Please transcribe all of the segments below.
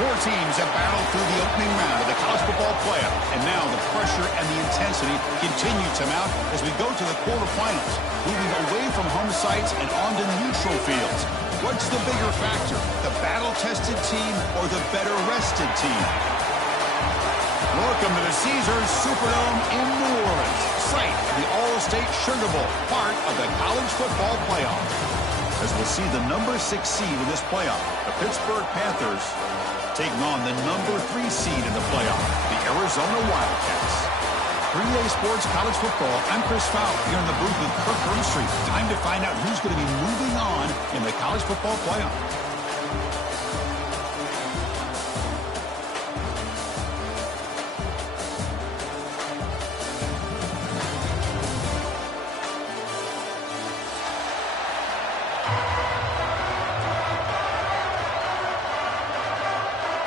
Four teams have battled through the opening round of the college football playoff, and now the pressure and the intensity continue to mount as we go to the quarterfinals, moving away from home sites and onto neutral fields. What's the bigger factor, the battle-tested team or the better-rested team? Welcome to the Caesars Superdome in New Orleans, site of the All-State Sugar Bowl, part of the college football playoff. As we'll see the number 6 seed in this playoff, the Pittsburgh Panthers, taking on the number 3 seed in the playoff, the Arizona Wildcats. 3A Sports College Football, I'm Chris Fowler here in the booth with Kirk Herbstreit. Time to find out who's going to be moving on in the college football playoff.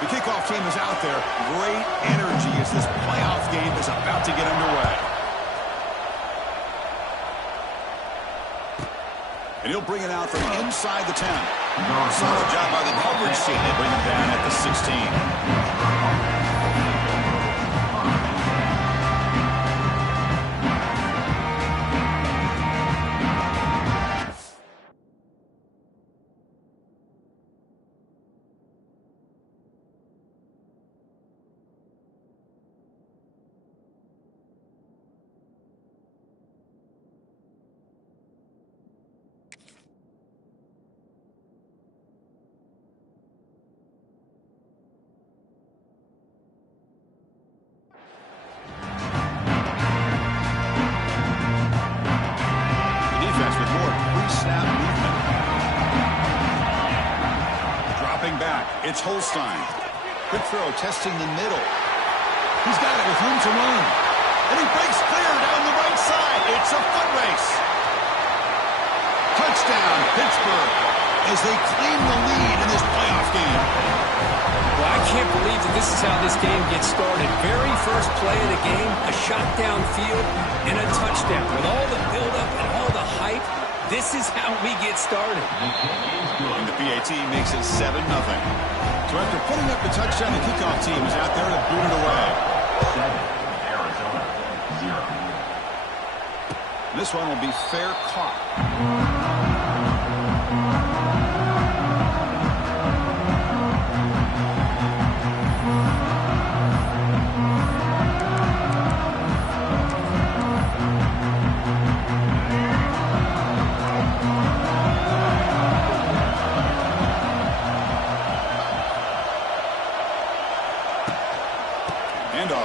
The kickoff team is out there. Great energy as this playoff game is about to get underway. And he'll bring it out from inside the 10. Solid job by the coverage team. They bring it down at the 16. It's Holstein. Quick throw, testing the middle. He's got it with room to run. And he breaks clear down the right side. It's a foot race. Touchdown, Pittsburgh, as they claim the lead in this playoff game. Well, I can't believe that this is how this game gets started. Very first play of the game, a shot downfield, and a touchdown. With all the buildup and all the hype, this is how we get started. And the PAT makes it 7-0. So after putting up the touchdown, the kickoff team is out there to boot it away. 7, Arizona, 0. This one will be fair caught.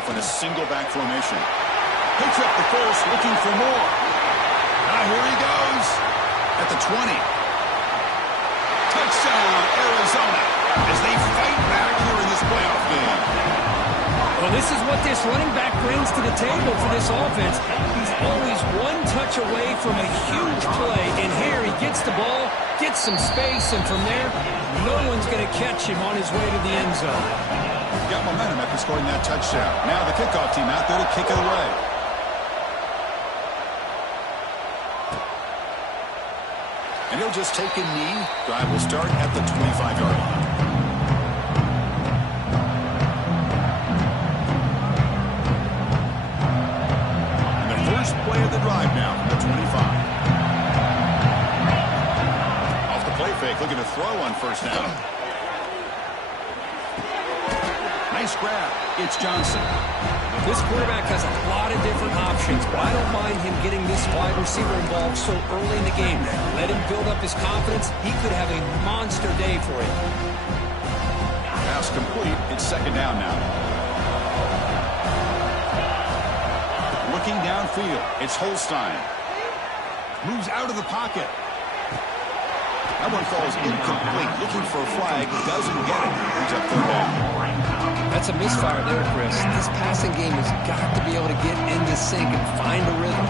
In a single back formation. Picks up the first, looking for more. Now here he goes at the 20. Touchdown, Arizona, as they fight back here in this playoff game. Well, this is what this running back brings to the table for this offense. He's always one touch away from a huge play, and here he gets the ball, gets some space, and from there, no one's going to catch him on his way to the end zone. Got momentum after scoring that touchdown. Now the kickoff team out there to kick it away. And he'll just take a knee. Drive will start at the 25-yard line. And the first play of the drive now from the 25. Off the play fake, looking to throw on first down. Nice grab. It's Johnson. This quarterback has a lot of different options, but I don't mind him getting this wide receiver involved so early in the game. Let him build up his confidence. He could have a monster day for him. Pass complete. It's second down now. Looking downfield. It's Holstein. Moves out of the pocket. That one falls incomplete. Looking for a flag. Doesn't get it. He's up third down. That's a misfire there, Chris. This passing game has got to be able to get into sync and find a rhythm.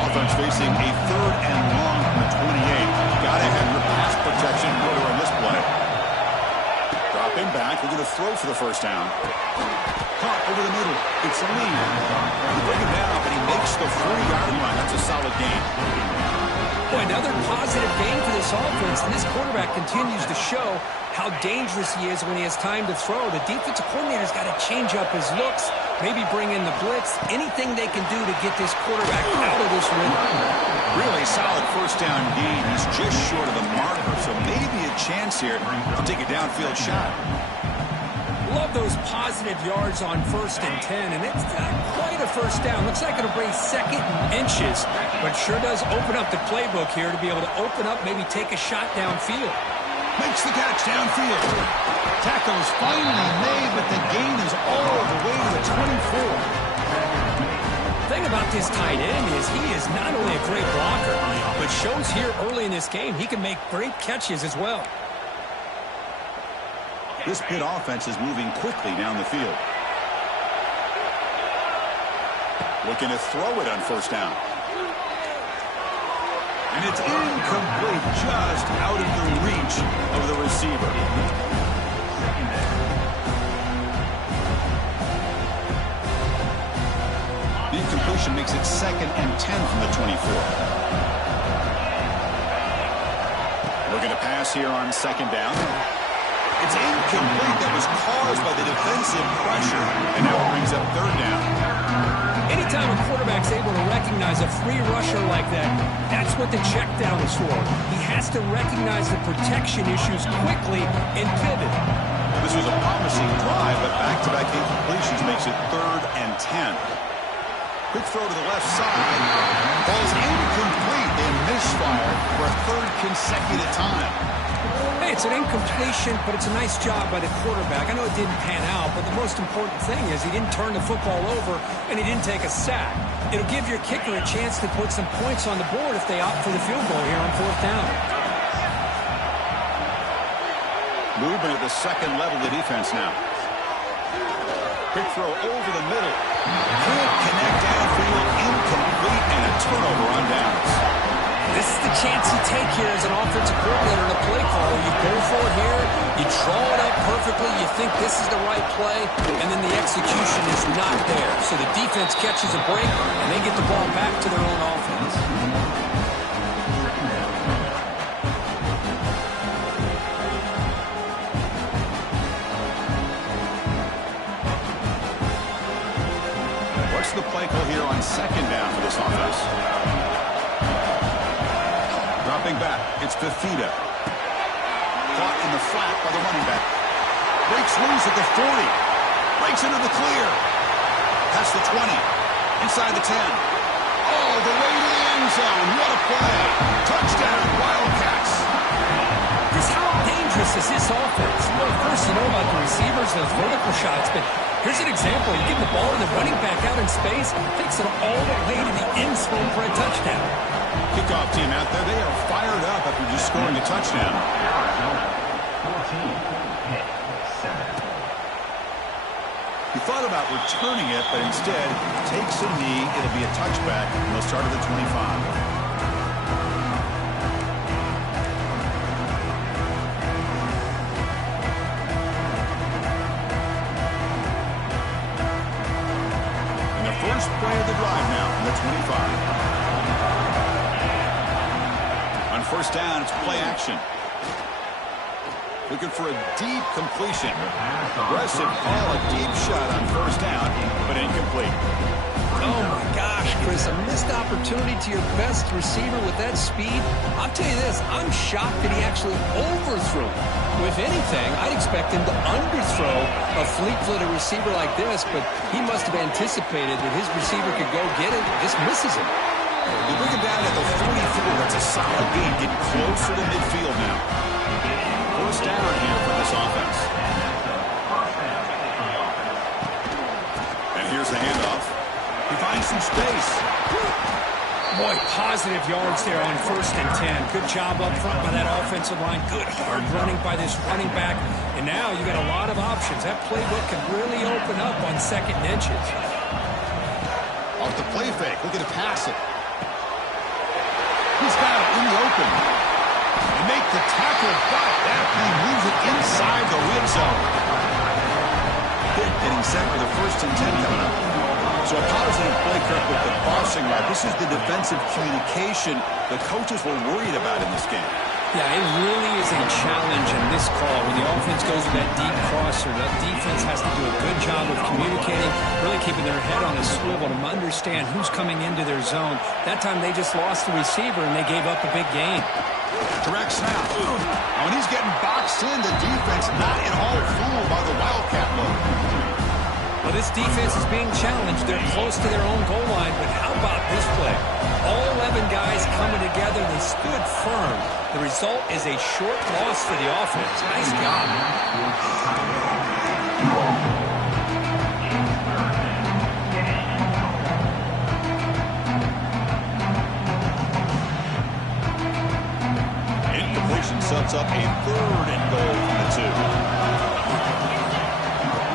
Offense facing a third and long from the 28. Got to have your pass protection quarter on this play. Dropping back. We're going to throw for the first down. Caught over the middle. It's a lead. They bring him down, but he makes the 40-yard line. That's a solid gain. Boy, Another positive game for this offense, and this quarterback continues to show how dangerous he is when he has time to throw. The defensive coordinator's got to change up his looks, maybe bring in the blitz, anything they can do to get this quarterback out of this rhythm. Really solid first down gain. He's just short of the marker, so maybe a chance here to take a downfield shot. Love those positive yards on 1st and 10, and it's not quite a first down. Looks like it'll bring 2nd and inches, but sure does open up the playbook here to be able to open up, maybe take a shot downfield. Makes the catch downfield. Tackle is finally made, but the gain is all the way to the 24. The thing about this tight end is he is not only a great blocker, but shows here early in this game he can make great catches as well. This Pitt offense is moving quickly down the field. Looking to throw it on first down. And it's incomplete, just out of the reach of the receiver. The incompletion makes it 2nd and 10 from the 24. Looking to pass here on 2nd down. It's incomplete. That was caused by the defensive pressure. And now it brings up 3rd down. Anytime a quarterback's able to recognize a free rusher like that, that's what the check down is for. He has to recognize the protection issues quickly and pivot. This was a promising drive, but back-to-back incompletions makes it 3rd and 10. Quick throw to the left side. Ball's incomplete. They misfire for a 3rd consecutive time. Hey, it's an incompletion, but it's a nice job by the quarterback. I know it didn't pan out, but the most important thing is he didn't turn the football over and he didn't take a sack. It'll give your kicker a chance to put some points on the board if they opt for the field goal here on 4th down. Movement at the 2nd level of the defense now. Quick throw over the middle. Can't connect downfield, incomplete, and a turnover on downs. This is the chance you take here as an offensive coordinator and a play caller. You go for it here, you draw it up perfectly, you think this is the right play, and then the execution is not there. So the defense catches a break, and they get the ball back to their own offense. What's the play call here on 2nd down for this offense? Dropping back, it's Fafita. Caught in the flat by the running back. Breaks loose at the 40. Breaks into the clear. Past the 20. Inside the 10. All the way to the end zone. What a play. Touchdown, Wildcats. Just how dangerous is this offense? Well, of course, you know about the receivers, those vertical shots, but here's an example. You give the ball to the running back out in space, takes it all the way to the end zone for a touchdown. Kickoff team out there, they are fired up after just scoring a touchdown. He thought about returning it, but instead takes a knee. It'll be a touchback, and they'll start at the 25. First play of the drive now from the 25. On 1st down, it's play action. Looking for a deep completion. Aggressive call, a deep shot on 1st down, but incomplete. Oh, my gosh, Chris, a missed opportunity to your best receiver with that speed. I'll tell you this, I'm shocked that he actually overthrew. If anything, I'd expect him to underthrow a fleet-footed receiver like this, but he must have anticipated that his receiver could go get it. Just misses him. They bring him down at the 44. That's a solid gain. Getting closer to midfield now. 1st down here for this offense. And here's the handoff. He finds some space. Boy, positive yards there on 1st and 10. Good job up front by that offensive line. Good hard running by this running back. And now you got a lot of options. That playbook can really open up on 2nd and inches. Off the play fake. Looking to pass it. He's got it in the open. They make the tackle, but that thing moves it inside the red zone. Pitt getting set for the 1st and 10 coming up. So a positive play, Kirk, with the crossing route. This is the defensive communication the coaches were worried about in this game. Yeah, it really is a challenge in this call. When the offense goes with that deep crosser, the defense has to do a good job of communicating, really keeping their head on a swivel to understand who's coming into their zone. That time they just lost the receiver and they gave up a big gain. Direct snap. When he's getting boxed in, the defense not at all fooled by the Wildcat look. Well, this defense is being challenged. They're close to their own goal line, but how about this play? All 11 guys coming together. They stood firm. The result is a short loss for the offense. Nice job. Incompletion sets up a 3rd and goal from the 2.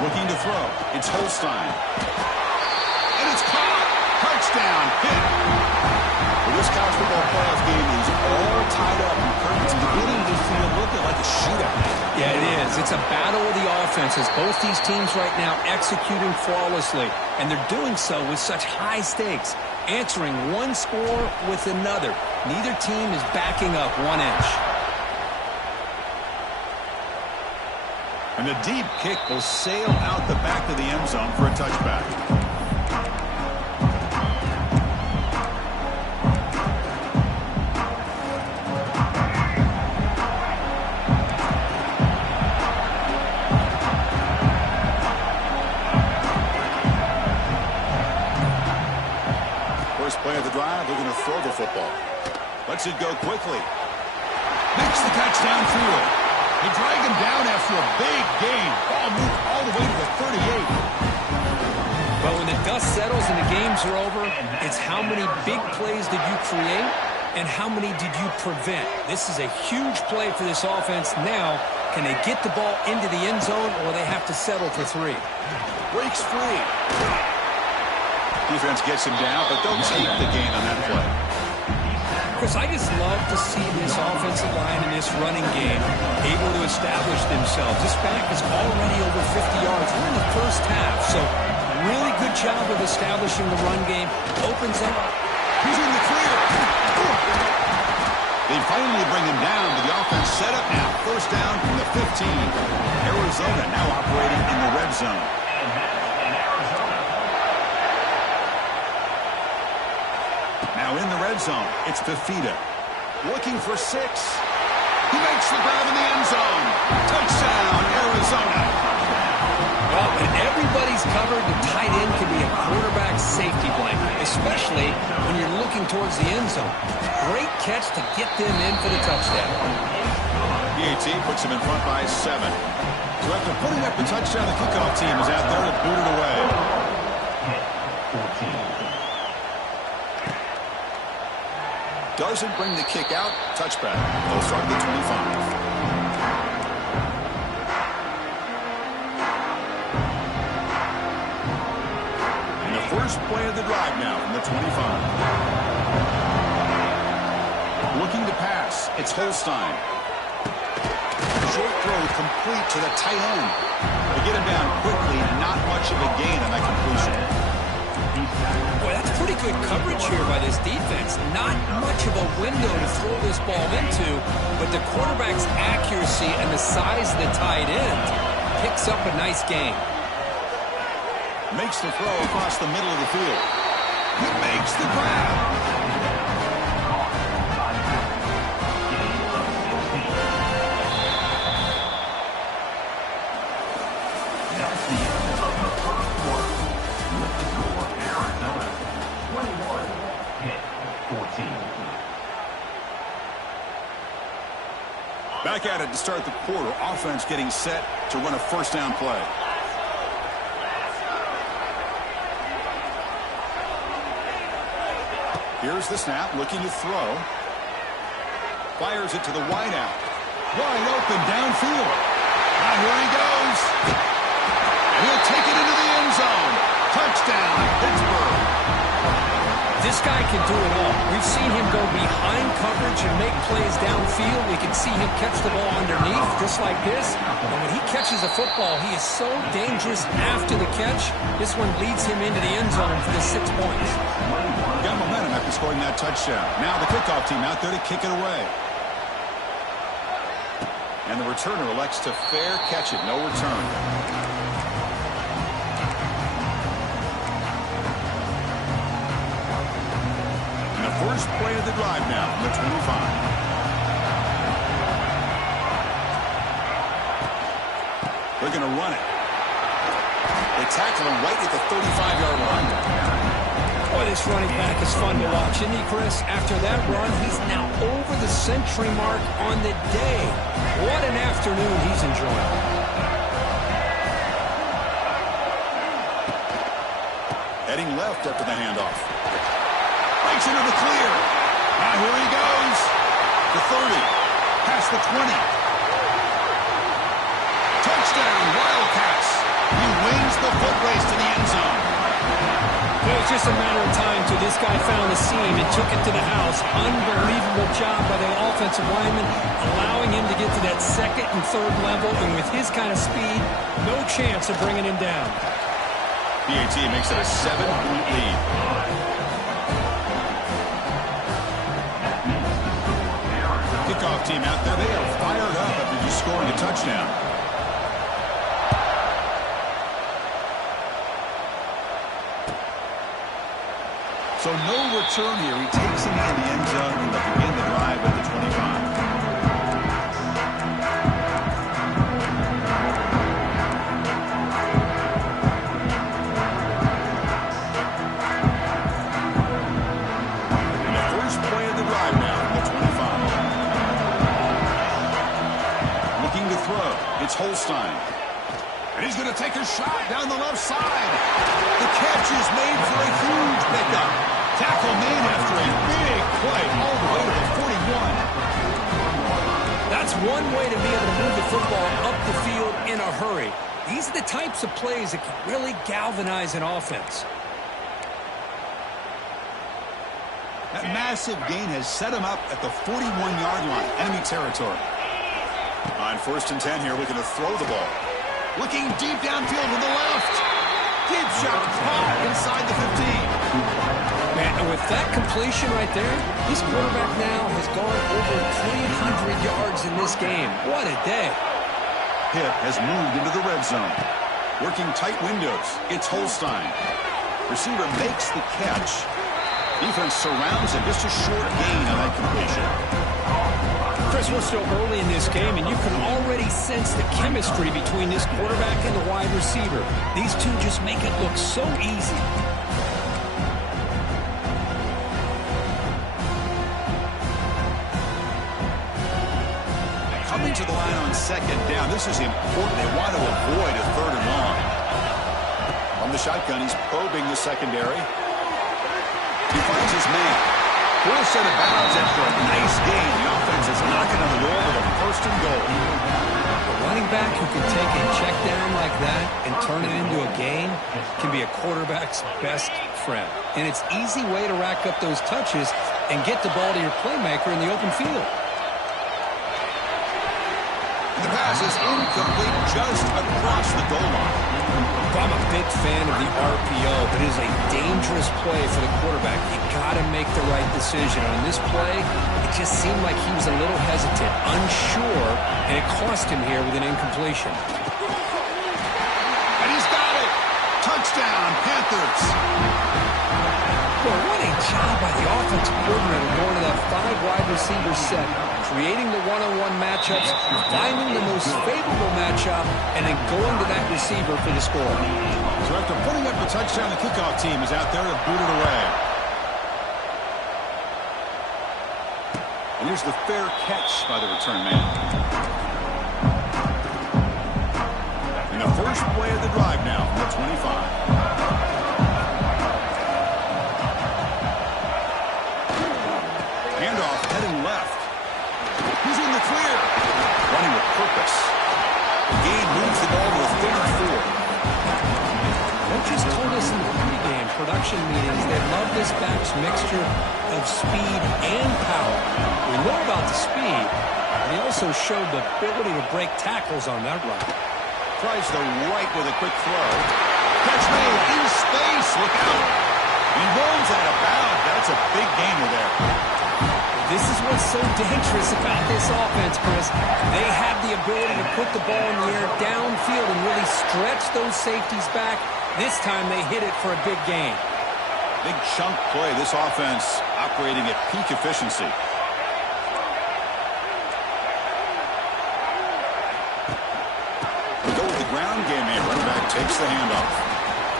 Looking to throw. It's Holstein. And it's caught. Touchdown. Hit. Well, this college football playoff game is all tied up. It's beginning to feel a little bit like a shootout. Yeah, it is. It's a battle of the offenses. Both these teams right now executing flawlessly, and they're doing so with such high stakes, answering one score with another. Neither team is backing up 1 inch. And the deep kick will sail out the back of the end zone for a touchback. First play of the drive, they're going to throw the football. Lets it go quickly. Makes the catch downfield. They drag him down after a big gain. Ball moved all the way to the 38. But when the dust settles and the games are over, it's how many big plays did you create and how many did you prevent. This is a huge play for this offense. Now, can they get the ball into the end zone or they have to settle for 3? Breaks free. Defense gets him down, but don't take the gain on that play. Chris, I just love to see this offensive line in this running game able to establish themselves. This back is already over 50 yards. We're in the first half, so really good job of establishing the run game. Opens up. He's in the clear. They finally bring him down, but the offense set up now. First down from the 15. Arizona now operating in the red zone. Now in the red zone, it's Fafita. Looking for 6. He makes the grab in the end zone. Touchdown, Arizona. Well, when everybody's covered, the tight end can be a quarterback safety blanket, especially when you're looking towards the end zone. Great catch to get them in for the touchdown. PAT puts him in front by 7. So after putting up the touchdown, the kickoff team is out there to boot it away. 14. Doesn't bring the kick out. Touchback. They'll start at the 25. And the first play of the drive now from the 25. Looking to pass. It's Holstein. Short throw complete to the tight end. They get him down quickly. Not much of a gain on that completion. Boy, that's pretty good coverage here by this defense. Not much of a window to throw this ball into, but the quarterback's accuracy and the size of the tight end picks up a nice gain. Makes the throw across the middle of the field. He makes the grab. Back at it to start the quarter. Offense getting set to run a first down play. Here's the snap, looking to throw. Fires it to the wideout. Wide open downfield. Now here he goes. And he'll take it into the end zone. Touchdown, Pittsburgh. This guy can do it all. We've seen him go behind coverage and make plays downfield. We can see him catch the ball underneath, just like this. And when he catches a football, he is so dangerous after the catch. This one leads him into the end zone for the 6 points. Got momentum after scoring that touchdown. Now the kickoff team out there to kick it away. And the returner elects to fair catch it. No return. First play of the drive now from the 25. They're going to run it. They tackle him right at the 35-yard line. Boy, this running back is fun to watch, isn't he, Chris? After that run, he's now over the century mark on the day. What an afternoon he's enjoying. Heading left after the handoff. Breaks into the clear. Now here he goes. The 30. Past the 20. Touchdown, Wildcats. He wins the foot race to the end zone. It was just a matter of time till this guy found the seam and took it to the house. Unbelievable job by the offensive lineman, allowing him to get to that second and third level. And with his kind of speed, no chance of bringing him down. PAT makes it a 7-point lead. Kickoff team out there, they are fired up after just scoring a touchdown. So no return here. He takes him in the end zone and they'll begin the drive at the 25. And the first play of the drive now from the 25. Looking to throw. It's Holstein. And he's going to take a shot down the left side. The catch is made for a huge pickup. Tackle made after a big play all the way to the 41. That's one way to be able to move the football up the field in a hurry. These are the types of plays that can really galvanize an offense. That massive gain has set him up at the 41-yard line, enemy territory. On 1st and 10 here, looking to throw the ball. Looking deep downfield to the left. Deep shot caught inside the 15. Man, and with that completion right there, this quarterback now has gone over 300 yards in this game. What a day. Pitt has moved into the red zone. Working tight windows. It's Holstein. Receiver makes the catch. Defense surrounds him. Just a short gain on that completion. Chris, we're still early in this game, and you can already sense the chemistry between this quarterback and the wide receiver. These two just make it look so easy. Coming to the line on 2nd down. This is important. They want to avoid a 3rd and long. From the shotgun, he's probing the secondary. He finds his man. Full set of bounds after a nice gain. The offense is knocking on the door with a 1st and goal. A running back who can take a check down like that and turn it into a gain can be a quarterback's best friend. And it's an easy way to rack up those touches and get the ball to your playmaker in the open field. The pass is incomplete just across the goal line. I'm a big fan of the RPO, but it is a dangerous play for the quarterback. You got to make the right decision. On this play, it just seemed like he was a little hesitant, unsure, and it cost him here with an incompletion. And he's got it. Touchdown, Panthers. Well, what a job by the offensive coordinator going to that 5-wide receiver set, creating the one-on-one matchups, finding the most favorable matchup, and then going to that receiver for the score. So after putting up a touchdown, the kickoff team is out there to boot it away. And here's the fair catch by the return man. And the first play of the drive now from the 25. Handoff heading left. He's in the clear. Running with purpose. The gain moves the ball to a 34. Coaches told us in the pregame production meetings they love this back's mixture of speed and power. We know about the also showed the ability to break tackles on that run. Tries the right with a quick throw. Catch made in space. Look out. He rolls out of bounds. That's a big gainer there. This is what's so dangerous about this offense, Chris. They have the ability to put the ball in the air downfield and really stretch those safeties back. This time they hit it for a big gain. Big chunk play. This offense operating at peak efficiency. We go with the ground game here. Running back takes the handoff.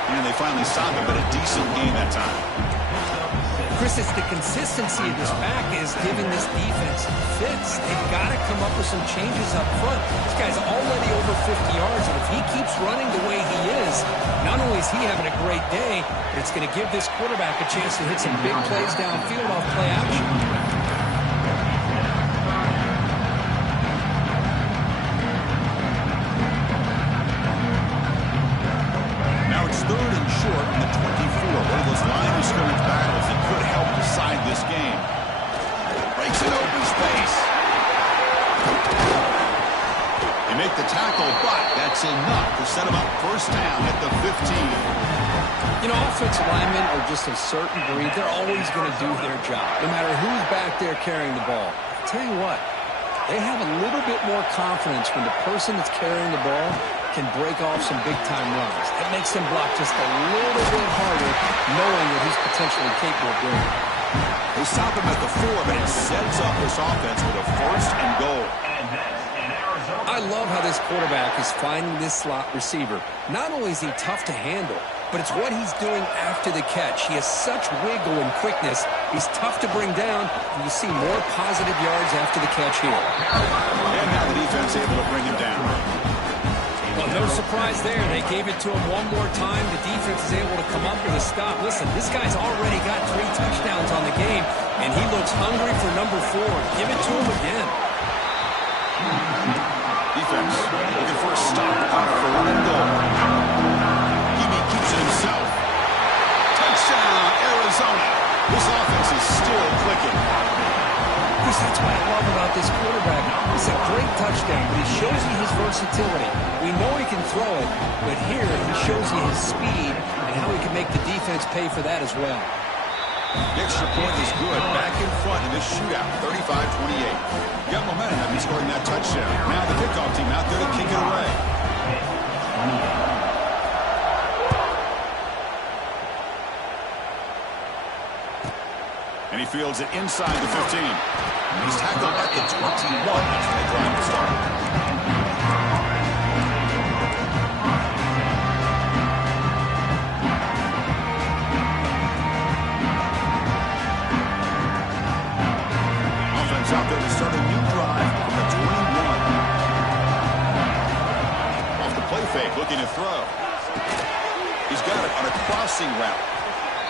And they finally stop him, but a decent gain that time. Chris, it's the consistency of this back is giving this defense fits. They've got to come up with some changes up front. This guy's already over 50 yards, and if he keeps running the way he is, not only is he having a great day, but it's going to give this quarterback a chance to hit some big plays downfield off play action. Third and short in the 24. One of those line of scrimmage battles that could help decide this game. Breaks an open space. They make the tackle, but that's enough to set him up first down at the 15. You know, offensive linemen are just a certain breed. They're always going to do their job, no matter who's back there carrying the ball. I'll tell you what, they have a little bit more confidence when the person that's carrying the ball can break off some big-time runs. That makes them block just a little bit harder, knowing that he's potentially capable of doing it. They stop him at the 4, but it sets up this offense with a first and goal. I love how this quarterback is finding this slot receiver. Not only is he tough to handle, but it's what he's doing after the catch. He has such wiggle and quickness. He's tough to bring down, and you see more positive yards after the catch here. And now the defense able to bring him down. Well, no surprise there. They gave it to him one more time. The defense is able to come up with a stop. Listen, this guy's already got 3 touchdowns on the game, and he looks hungry for number 4. Give it to him again. Defense looking for a stop on 4th and goal. He keeps it himself. Touchdown, Arizona. This offense is still clicking. Chris, that's what I love about this quarterback. It's a great touchdown, but he shows you his versatility. We know he can throw it, but here he shows you his speed and how he can make the defense pay for that as well. The extra point is good. Back in front in this shootout, 35-28. Got momentum after scoring that touchdown. Now the kickoff team out there to kick it away. And he fields it inside the 15. He's tackled at the 21 after that drive to start. Offense out there to start a new drive from the 21. Off the play fake, looking to throw. He's got it on a crossing route.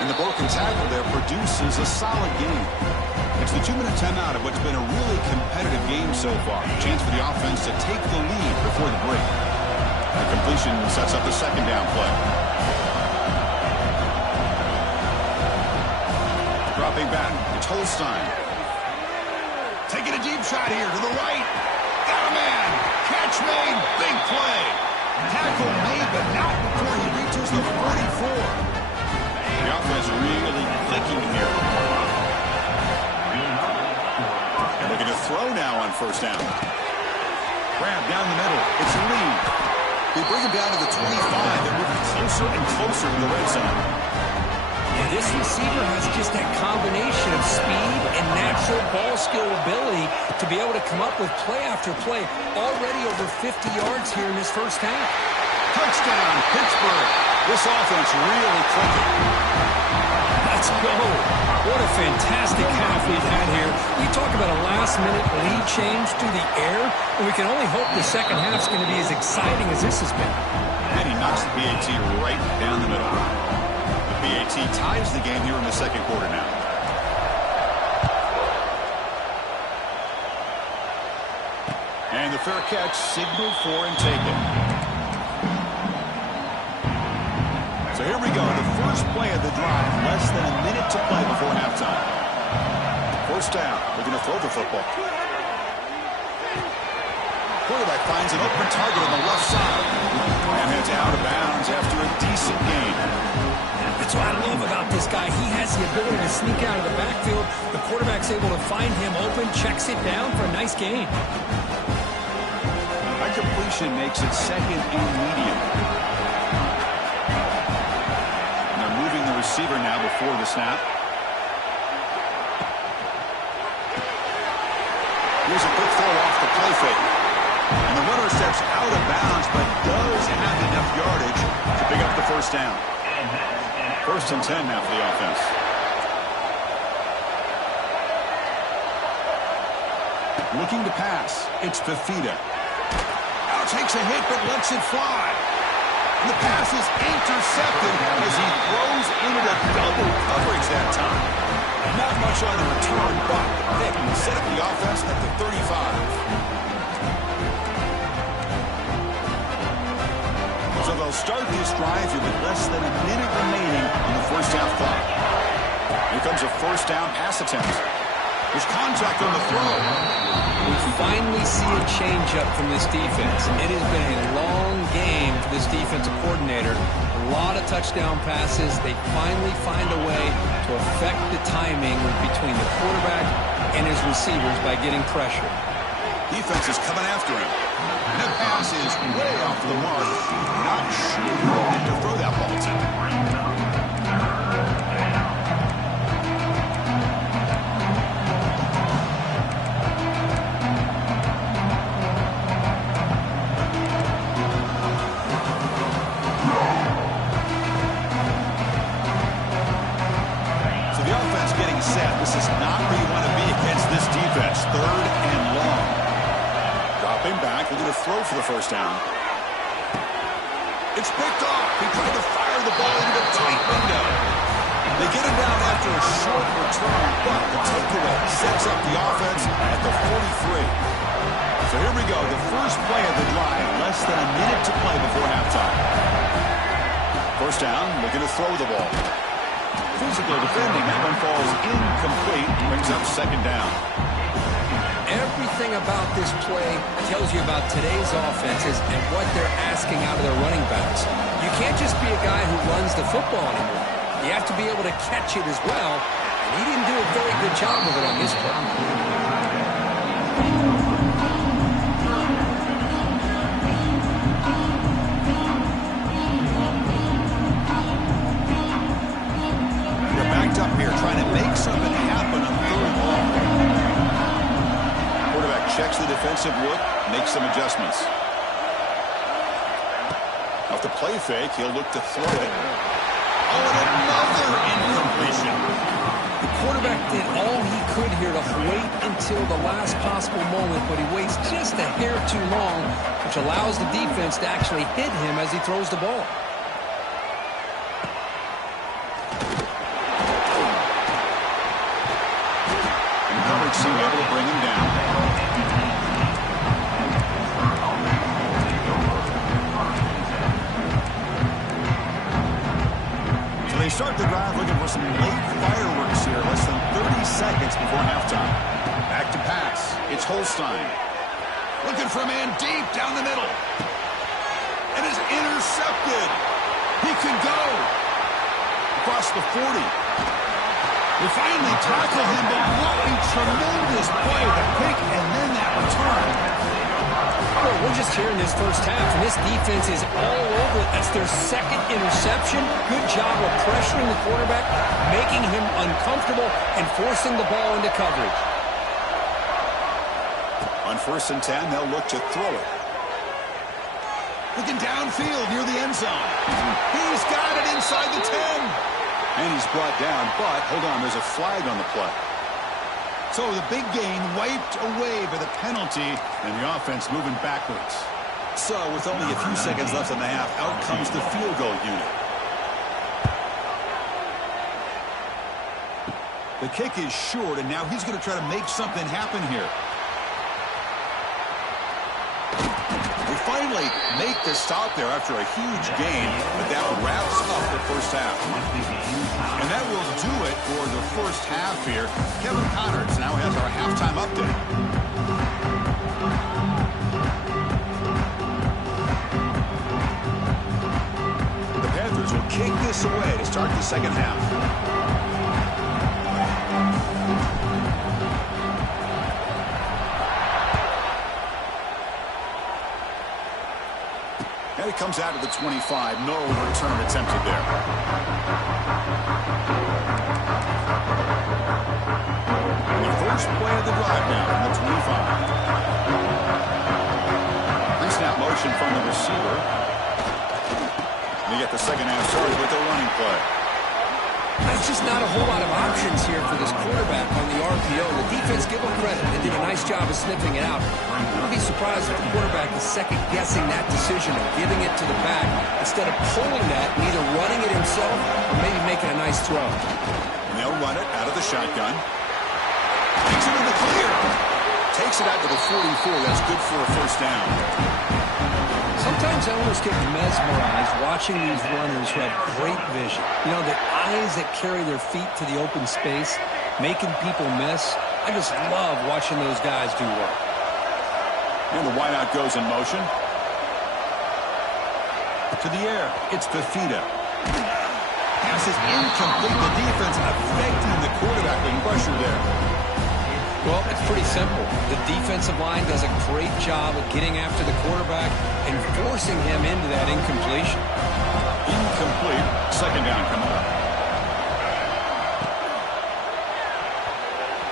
And the broken tackle there produces a solid game. It's the 2-minute timeout of what's been a really competitive game so far. Chance for the offense to take the lead before the break. The completion sets up the second down play. Dropping back, it's Holstein. Taking a deep shot here to the right. Got a man. Catch made. Big play. Tackle made, but not before he reaches the 44. The offense really clicking here. And looking to throw now on first down. Grab down the middle. It's Lee. They bring him down to the 25. They're moving closer and closer to the red zone. Yeah, this receiver has just that combination of speed and natural ball skill ability to be able to come up with play after play. Already over 50 yards here in this first half. Touchdown, Pittsburgh. This offense really clicking. Let's go. What a fantastic half we've had here. You talk about a last-minute lead change through the air, and we can only hope the second half's going to be as exciting as this has been. And he knocks the PAT right down the middle. The PAT ties the game here in the second quarter now. And the fair catch signaled for and taken. So here we go, the first play of the drive, less than a minute to play before halftime. First down, looking to throw the football. Quarterback finds an open target on the left side. And heads out of bounds after a decent gain. That's what I love about this guy. He has the ability to sneak out of the backfield. The quarterback's able to find him open, checks it down for a nice gain. That completion makes it second and medium. And they're moving the receiver now before the snap. Here's a quick throw off the play fake. And the runner steps out of bounds, but does have enough yardage to pick up the first down. First and 10 now for the offense. Looking to pass. It's Fafita. Now takes a hit, but lets it fly. And the pass is intercepted as he throws into the double coverage that time. Not much on the return, but Nick will set up the offense at the 35. So they'll start this drive here with less than a minute remaining in the first half clock. Here comes a first down pass attempt. There's contact on the throw. We finally see a change-up from this defense. It has been a long game for this defensive coordinator. A lot of touchdown passes. They finally find a way to affect the timing between the quarterback and his receivers by getting pressure. Defense is coming after him. And that pass is way off the mark. Not sure who to throw that ball to. This is not where you want to be against this defense. Third and long. Dropping back, looking to throw for the first down. It's picked off. He tried to fire the ball into a tight window. They get him down after a short return, but the takeaway sets up the offense at the 43. So here we go. The first play of the drive. Less than a minute to play before halftime. First down, looking to throw the ball. Physical defending, that one falls incomplete, brings up second down. Everything about this play tells you about today's offenses and what they're asking out of their running backs. You can't just be a guy who runs the football anymore. You have to be able to catch it as well, and he didn't do a very good job of it on this play. Up here trying to make something happen on third and long. Quarterback checks the defensive look, makes some adjustments. Off the play fake, he'll look to throw it. Oh, and another incompletion. The quarterback did all he could here to wait until the last possible moment, but he waits just a hair too long, which allows the defense to actually hit him as he throws the ball. Seem able to bring him down. So they start the drive looking for some late fireworks here. Less than 30 seconds before halftime. Back to pass. It's Holstein. Looking for a man deep down the middle. And is intercepted. He can go. Across the 40. They finally tackle him, but what a tremendous play. The pick and then that return. Well, we're just here in this first half, and this defense is all over it. That's their second interception. Good job of pressuring the quarterback, making him uncomfortable, and forcing the ball into coverage. On first and 10, they'll look to throw it. Looking downfield near the end zone. He's got it inside the 10. And he's brought down, but hold on, there's a flag on the play. So the big gain wiped away by the penalty, and the offense moving backwards. So with only a few seconds left in the half, out comes the field goal unit. The kick is short, and now he's going to try to make something happen here. They finally make the stop there after a huge gain, but that wraps up the first half. And that will do it for the first half here. Kevin Connors now has our halftime update. start the second half. And it comes out to the 25. No return attempted there. And the first play of the drive now from the 25. Pre-snap motion from the receiver. And you get the second half started with a running play. There's just not a whole lot of options here for this quarterback on the RPO. The defense, give them credit. They did a nice job of sniffing it out. I wouldn't be surprised if the quarterback is second-guessing that decision of giving it to the back instead of pulling that and either running it himself or maybe making a nice throw. And they'll run it out of the shotgun. Takes it in the clear. Takes it out to the 44. That's good for a first down. Sometimes I almost get mesmerized watching these runners who have great vision. You know, the eyes that carry their feet to the open space, making people miss. I just love watching those guys do work. And the wideout goes in motion. To the air. It's Fafita. Pass is incomplete. The defense affecting the quarterback with pressure there. Well, it's pretty simple. The defensive line does a great job of getting after the quarterback and forcing him into that incompletion. Incomplete. Second down coming up.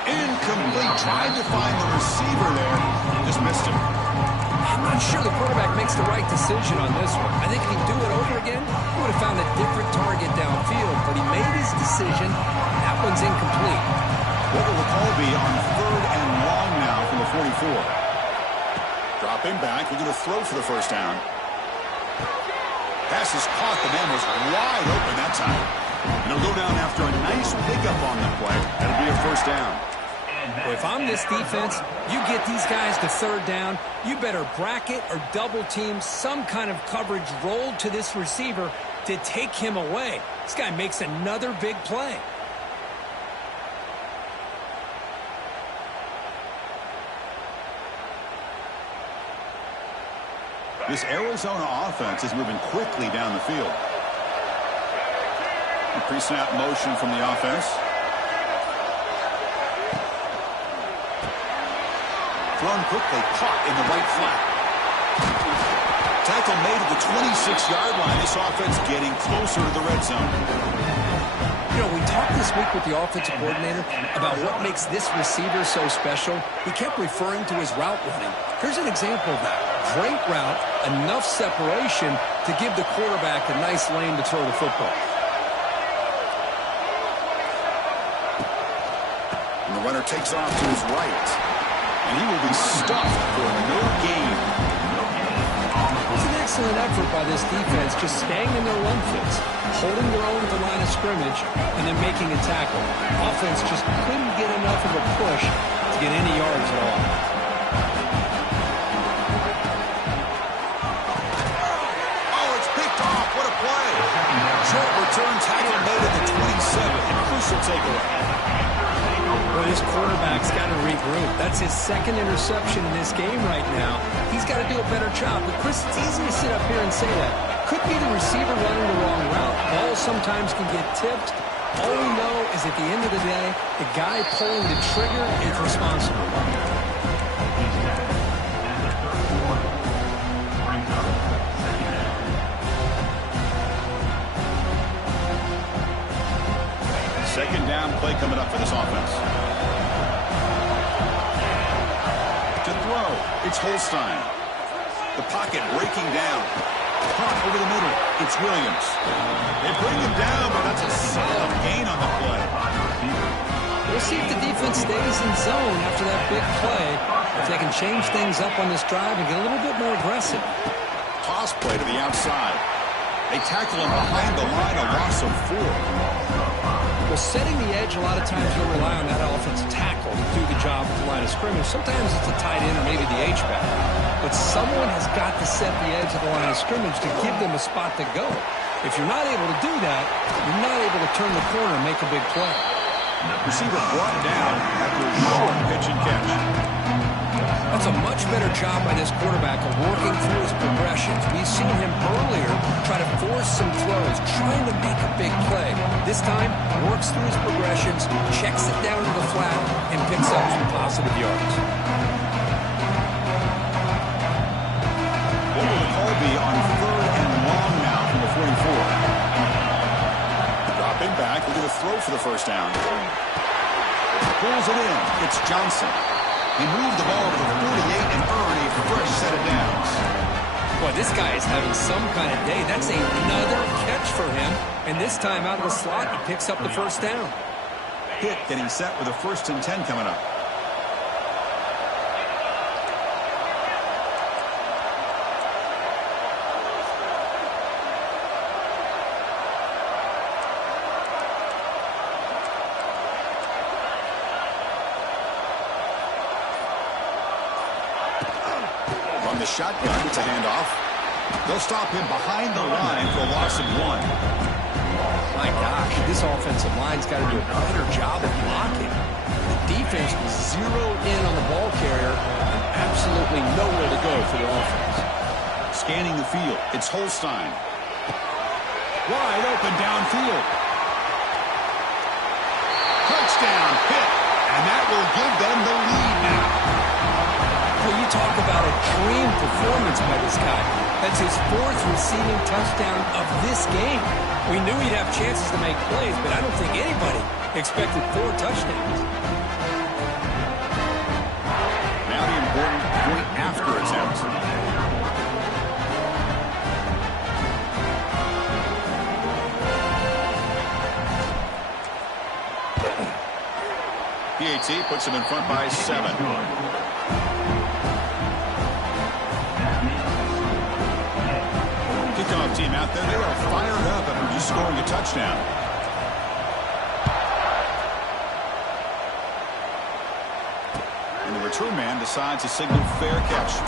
Incomplete. Tried to find the receiver there. Just missed him. I'm not sure the quarterback makes the right decision on this one. I think if he'd do it over again, he would have found a different target downfield. But he made his decision. That one's incomplete. What will the call be on third and long now from the 44? Dropping back. We're going to throw for the first down. Pass is caught. The man was wide open that time. And he'll go down after a nice pickup on the play. That'll be a first down. Well, if I'm this defense, you get these guys to third down, you better bracket or double team some kind of coverage rolled to this receiver to take him away. This guy makes another big play. This Arizona offense is moving quickly down the field. A pre-snap motion from the offense. Thrown quickly, caught in the right flat. Tackle made at the 26-yard line. This offense getting closer to the red zone. You know, we talked this week with the offensive coordinator about what makes this receiver so special. He kept referring to his route running. Here's an example of that. Great route, enough separation to give the quarterback a nice lane to throw the football. And the runner takes off to his right. And he will be stuffed for no gain. It was an excellent effort by this defense, just staying in their run fits, holding their own at the line of scrimmage, and then making a tackle. Offense just couldn't get enough of a push to get any yards at all. Oh, it's picked off. What a play. Short return tackle made at the 27. Crucial takeaway. Well, this quarterback's got to regroup. That's his second interception in this game right now. He's got to do a better job. But, Chris, it's easy to sit up here and say that. Could be the receiver running the wrong route. Balls sometimes can get tipped. All we know is at the end of the day, the guy pulling the trigger is responsible. Second down play coming up for this offense. To throw, it's Holstein. The pocket breaking down. Caught over the middle. It's Williams. They bring him down, but that's a solid gain on the play. We'll see if the defense stays in zone after that big play. If they can change things up on this drive and get a little bit more aggressive. Toss play to the outside. They tackle him behind the line, a loss of 4. Well, setting the edge, a lot of times you'll rely on that offensive tackle to do the job at the line of scrimmage. Sometimes it's a tight end or maybe the H-back. But someone has got to set the edge of the line of scrimmage to give them a spot to go. If you're not able to do that, you're not able to turn the corner and make a big play. Receiver brought down after a short pitch and catch. That's a much better job by this quarterback of working through his progressions. We've seen him earlier try to force some throws, trying to make a big play. This time, works through his progressions, checks it down to the flat, and picks up some positive yards. What will the call be on 3rd and long now from the 44? Dropping back, looking to throw for the first down. Pulls it in. It's Johnson. He moved the ball to the 48 and earned a fresh set of downs. Boy, this guy is having some kind of day. That's another catch for him. And this time out of the slot, he picks up the first down. Hit getting set with a 1st and 10 coming up. From the shotgun, it's a handoff. They'll stop him behind the line for a loss of 1. My gosh, this offensive line's got to do a better job of blocking. The defense was zeroed in on the ball carrier and absolutely nowhere to go for the offense. Scanning the field, it's Holstein. Wide open downfield. Touchdown, Pitt, and that will give them the lead now. Well, you talk about a dream performance by this guy. That's his 4th receiving touchdown of this game. We knew he'd have chances to make plays, but I don't think anybody expected 4 touchdowns. Now the important point after attempt. PAT puts him in front by 7. Kickoff team out there, they are fired up after just scoring a touchdown. And the return man decides to signal fair catch.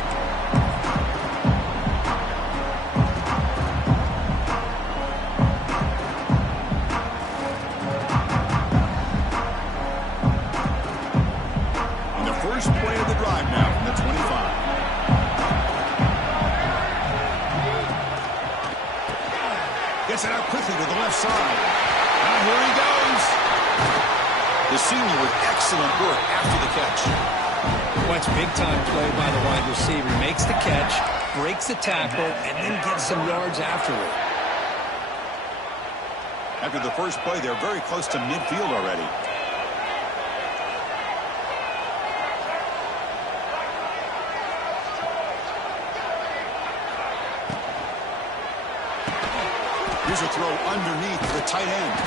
And the first play of the drive now from the 25. Gets it out quickly to the left side. And here he goes. The senior with excellent work after the catch. Well, it's big-time play by the wide receiver. He makes the catch, breaks the tackle, and then gets some yards afterward. After the first play, they're very close to midfield already. Here's a throw underneath the tight end.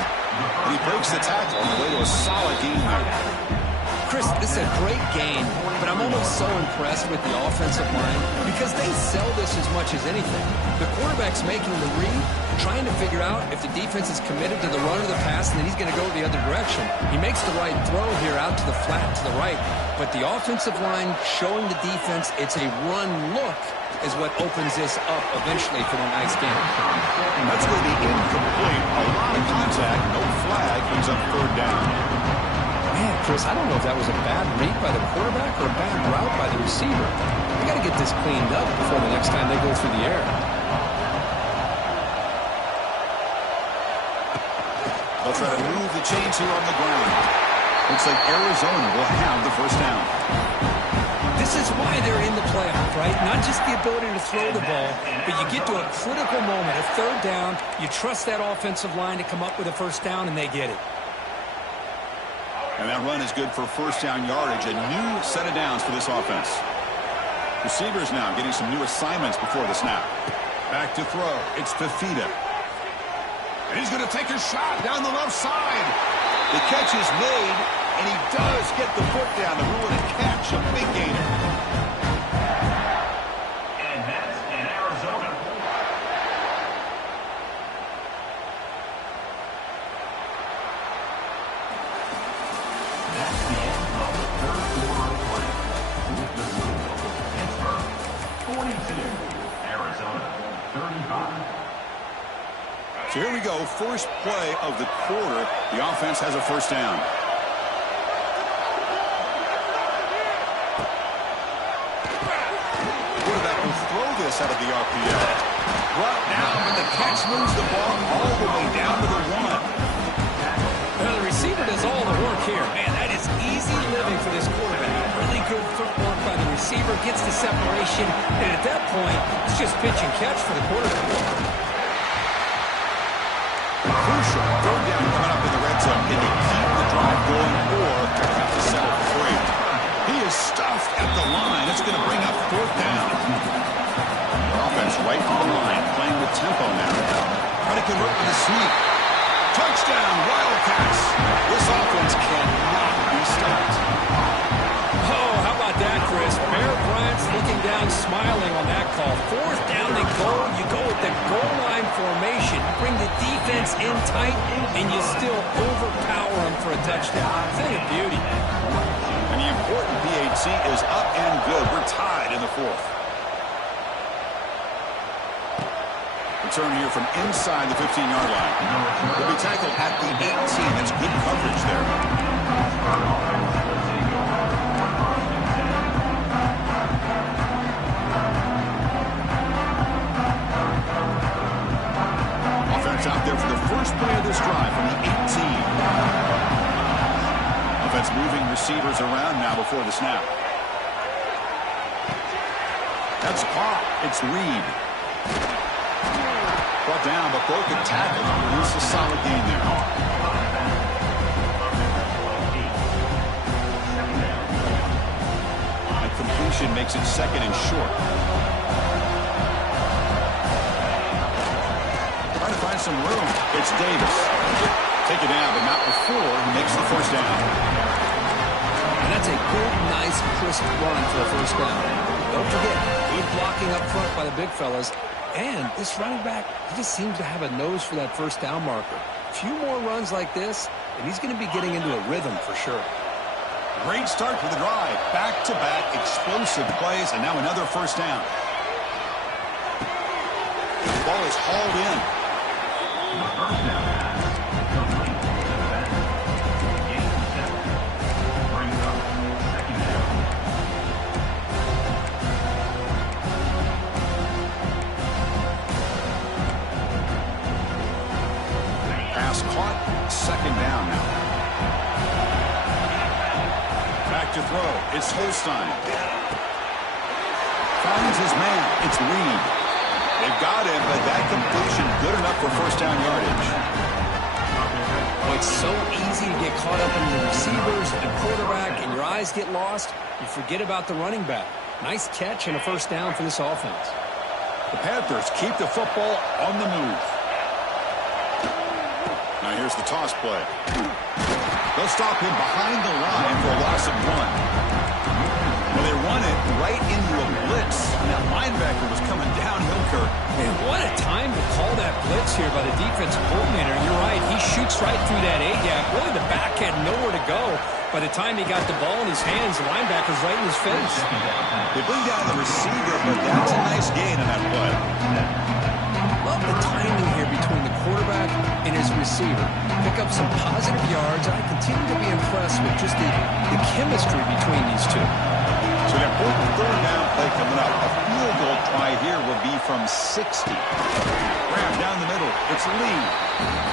And he breaks the tackle on the way to a solid gain there. Chris, this is a great game, but I'm almost so impressed with the offensive line because they sell this as much as anything. The quarterback's making the read, trying to figure out if the defense is committed to the run or the pass, and then he's going to go the other direction. He makes the right throw here out to the flat to the right, but the offensive line showing the defense it's a run look is what opens this up eventually for the nice game. And that's going to be incomplete. A lot of contact, no flag, brings up 3rd down. Man, Chris, I don't know if that was a bad read by the quarterback or a bad route by the receiver. They got to get this cleaned up before the next time they go through the air. They'll try to move the chains here on the ground. Looks like Arizona will have the first down. This is why they're in the playoff, right? Not just the ability to throw the ball, but you get to a critical moment, a 3rd down, you trust that offensive line to come up with a first down, and they get it. And that run is good for first down yardage. A new set of downs for this offense. Receivers now getting some new assignments before the snap. Back to throw. It's Fafita. And he's going to take a shot down the left side. The catch is made, and he does get the foot down to ruin a catch. A big gainer. And that's in Arizona. That's the end of the 3rd quarter of play. Pittsburgh 42, Arizona 35. So here we go. First play of the quarter. The offense has a first down. throw this out of the RPO. Brought down, but the catch moves the ball all the way down to the 1. Well, the receiver does all the work here. Man, that is easy living for this quarterback. Really good footwork by the receiver, gets the separation, and at that point, it's just pitch and catch for the quarterback. Crucial third down coming up in the red zone. Can he keep the drive going or have to settle for 3? He is stuffed at the line. It's going to bring up 4th down. The offense right from the line, playing with tempo now. Trying to convert with a sneak. Touchdown, Wildcats. This offense cannot be stopped. Oh, how about that, Chris? Bear Bryant's looking down, smiling on that call. 4th down and goal. You go with the goal line formation. You bring the defense in tight, and you still overpower them for a touchdown. Thing of beauty. And the important PAT is up and good. We're tied in the 4th. Return here from inside the 15-yard line. He'll be tackled at the 18. That's good coverage there. Offense out there for the first play of this drive from the 18. Offense moving receivers around now before the snap. That's caught. It's Reed. Brought down, but broke a tackle. It's a solid game there. A completion makes it 2nd and short. Trying to find some room. It's Davis. Take it down, but not before he makes the 1st down. And that's a good, nice, crisp run for a 1st down. Don't forget, good blocking up front by the big fellas. And this running back, he just seems to have a nose for that 1st down marker. A few more runs like this, and he's going to be getting into a rhythm for sure. Great start to the drive. Back-to-back explosive plays, and now another 1st down. The ball is hauled in. First down. Complete to the back. Gain of 7. Brings up 2nd down. Pass caught. 2nd down now. Back to throw. It's Holstein. Finds his man. It's Reed. They've got him, but that completion good enough for 1st down yardage. Oh, it's so easy to get caught up in the receivers and quarterback, and your eyes get lost. You forget about the running back. Nice catch and a 1st down for this offense. The Panthers keep the football on the move. Now here's the toss play. They'll stop him behind the line for a loss of 1. Well, they run it right into a blitz. And that linebacker was coming downhill, Kirk. Man, what a time to call that blitz here by the defensive coordinator. You're right. He shoots right through that A-gap. Really, the back had nowhere to go. By the time he got the ball in his hands, the linebacker's right in his face. They bring down the receiver, but that's a nice gain on that play. Love the timing here between the quarterback and his receiver. Pick up some positive yards. I continue to be impressed with just the chemistry between these two. So an important 3rd down play coming up. A field goal try here will be from 60. Grab down the middle. It's Lee.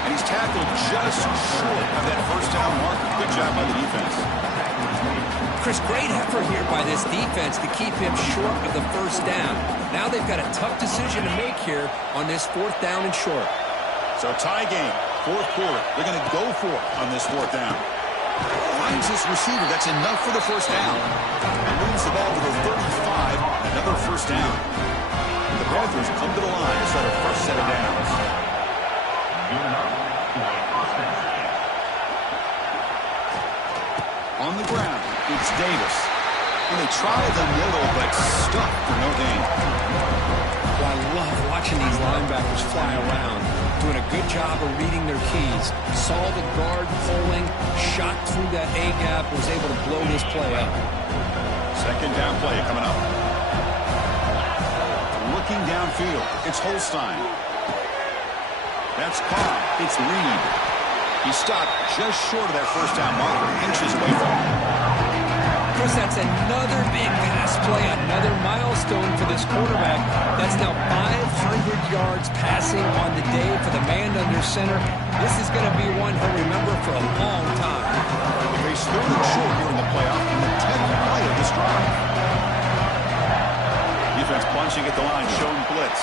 And he's tackled just short of that 1st down marker. Good job by the defense. Chris, great effort here by this defense to keep him short of the 1st down. Now they've got a tough decision to make here on this 4th down and short. So tie game, 4th quarter. They're going to go for it on this 4th down. Finds his receiver. That's enough for the 1st down. And moves the ball to the 35. Another 1st down. The Panthers come to the line to set a first set of downs. On the ground, it's Davis. And they try the middle, but stuck for no gain. Well, I love watching these linebackers fly around, doing a good job of reading their keys. Saw the guard pulling, shot through that A-gap, was able to blow this play up. 2nd down play coming up. Looking downfield, it's Holstein. That's caught. It's Reed. He stopped just short of that 1st down marker, inches away from him. Chris, that's another big pass play, a Another milestone for this quarterback. That's now 500 yards passing on the day for the man under center. This is going to be one he'll remember for a long time. They started short here in the playoff in the 10th play of this drive. Defense punching at the line, showing blitz.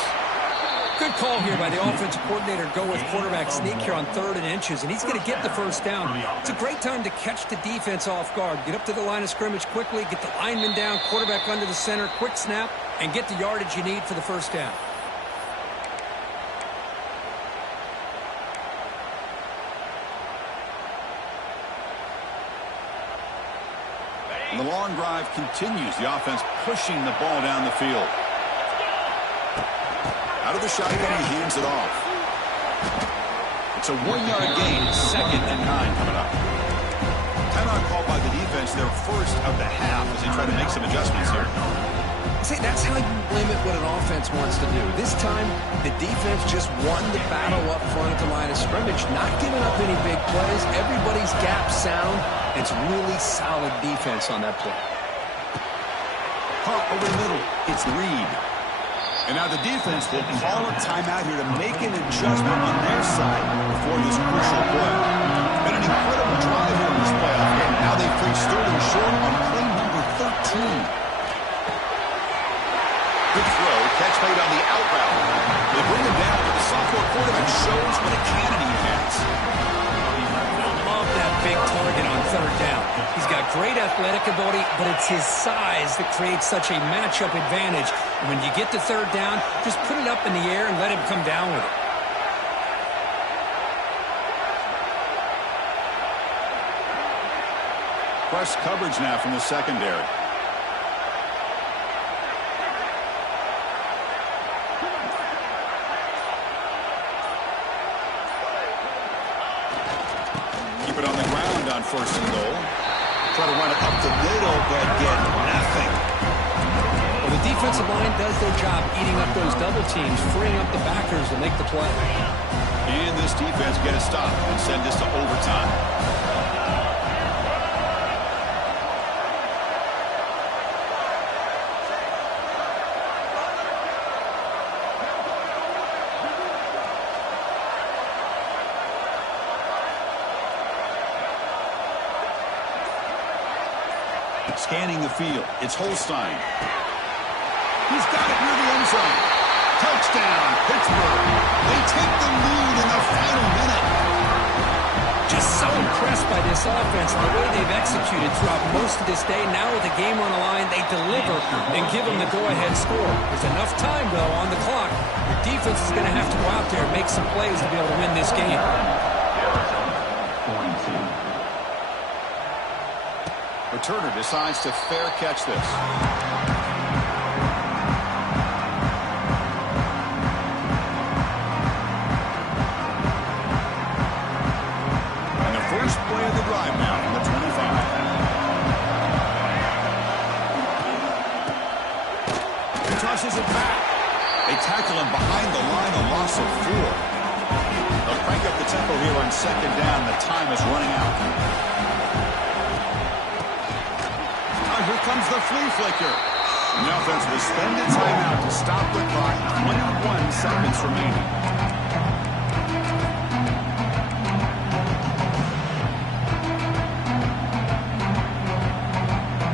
Good call here by the offensive coordinator. Go with quarterback sneak here on 3rd and inches, and he's going to get the first down. It's a great time to catch the defense off guard. Get up to the line of scrimmage quickly, get the lineman down, quarterback under the center, quick snap, and get the yardage you need for the first down. And the long drive continues. The offense pushing the ball down the field. Out of the shotgun, he hands it off. It's a 1-yard gain, 2nd and 9 coming up. Timeout called by the defense, their first of the half as they try to make some adjustments here. See, that's how you limit what an offense wants to do. This time, the defense just won the battle up front at the line of scrimmage, not giving up any big plays. Everybody's gap sound. It's really solid defense on that play. Caught over the middle. It's Reed. And now the defense will call a timeout here to make an adjustment on their side before this crucial play. Been an incredible drive here in this playoff game. Now they face Sterling short on play number 13. Good throw. Catch made on the out route. They bring him down, but the sophomore quarterback shows what a cannon he has. Love that big target on 3rd down. He's got great athletic ability, but it's his size that creates such a matchup advantage. And when you get to 3rd down, just put it up in the air and let him come down with it. Press coverage now from the secondary. Keep it on the ground on 1st and goal. Try to run it up the middle, but get nothing. Well, the defensive line does their job eating up those double teams, freeing up the backers to make the play. And this defense get a stop and send this to overtime. Scanning the field. It's Holstein. He's got it near the end zone. Touchdown, Pittsburgh. They take the lead in the final minute. Just so impressed by this offense and the way they've executed throughout most of this day. Now with the game on the line, they deliver and give them the go-ahead score. There's enough time, though, on the clock. Your defense is going to have to go out there and make some plays to be able to win this game. Returner decides to fair catch this. And the first play of the drive now from the 25. He tosses it back. They tackle him behind the line, a loss of 4. They'll crank up the tempo here on 2nd down. The time is running out. Here comes the flea flicker. The offense will spend a timeout to stop the clock. 21 seconds remaining.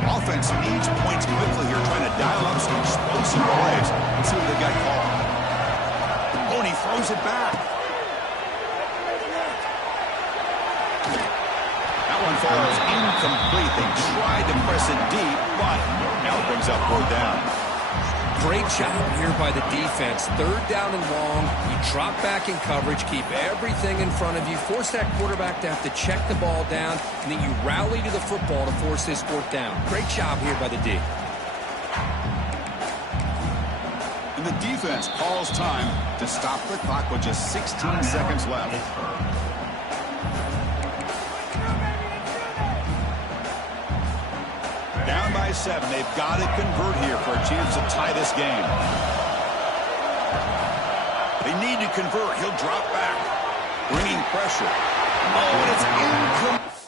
Offense needs points quickly here, trying to dial up some explosive plays. Let's see what they got called. Oh, and he throws it back. One falls incomplete. They tried to press it deep, but now it brings up 4th down. Great job here by the defense. 3rd down and long. You drop back in coverage, keep everything in front of you, force that quarterback to have to check the ball down, and then you rally to the football to force this 4th down. Great job here by the D. And the defense calls time to stop the clock with just 16 seconds left. Down by 7. They've got to convert here for a chance to tie this game. They need to convert. He'll drop back. Bringing pressure. Oh, and it's incomplete.